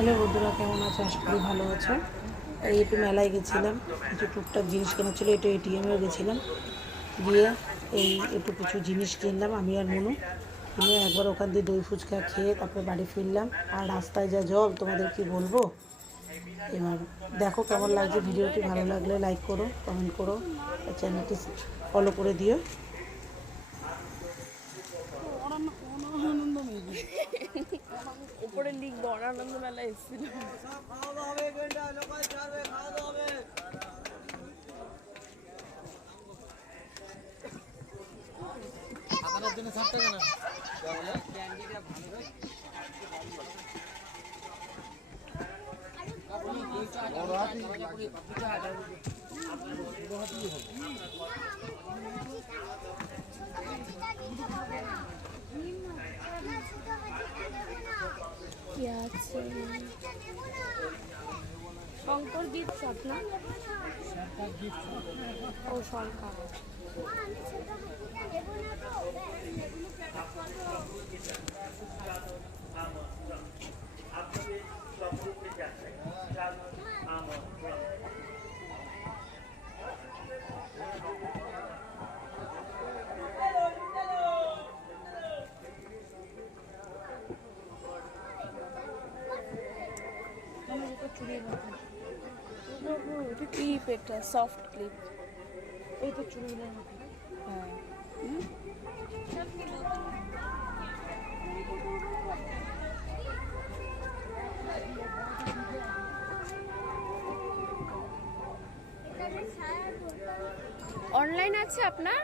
Hello বন্ধুরা, কেমন আছো? আশা করি ভালো আছো। এই একটু মেলায় গেছিলাম, কিছু টুকটাক জিনিস কেনা ছিল একটু এটিএমে গেছিলাম। গিয়ে এই একটু কিছু জিনিস কিনলাম, আমি আর মনু। কিনে একবার ওখান দিয়ে দই ফুচকা খেয়ে তারপরে বাড়ি ফিরলাম। আর রাস্তায় যা জল, তোমাদের কি বলব? এবার দেখো কেমন লাগছে ভিডিওটি, ভালো লাগলে লাইক করো কমেন্ট করো, আর চ্যানেলটি ফলো করে দিও। উপরে লিখব অনানন্দ মেলা এসেছিল। কি আছে শঙ্কর গিফট আপনার ও শঙ্কর। ক্লিপ এটা সফট ক্লিপ এই তো চুড়িদার হ্যাঁ অনলাইন আছে আপনার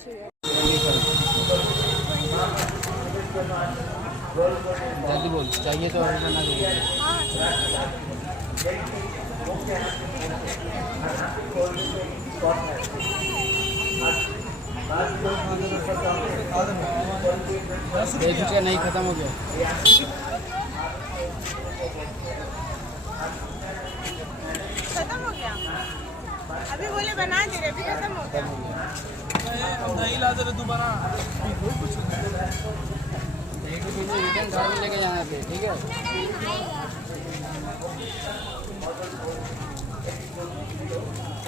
ঠিক আছে जल्दी बोल चाहिए तो ऑर्डर करना चाहिए एक नहीं खत्म हो गया। खत्म हो गया। अभी बोले बना दे रहे अभी खत्म हो गया। एक रिटर्न घर में लेके जाना फिर ठीक है?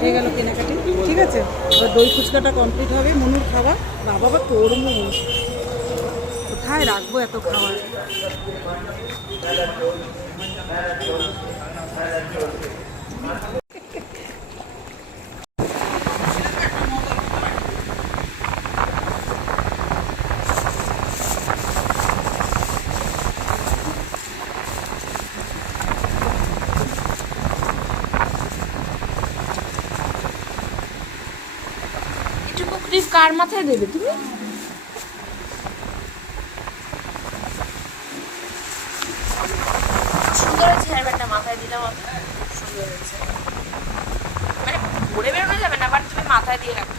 হয়ে? গেল কেনাকাটি? ঠিক আছে। এবার দই ফুচকাটা কমপ্লিট হবে, মনুর খাওয়া। বাবা বা মন কোথায় রাখব এত খাবার? ক্লিপ কার মাথায় দেবে তুমি? সুন্দর হয়েছে মাথায় দিলাম সুন্দর হয়েছে। মানে যাবে না বাট তুমি মাথায় দিয়ে রাখো।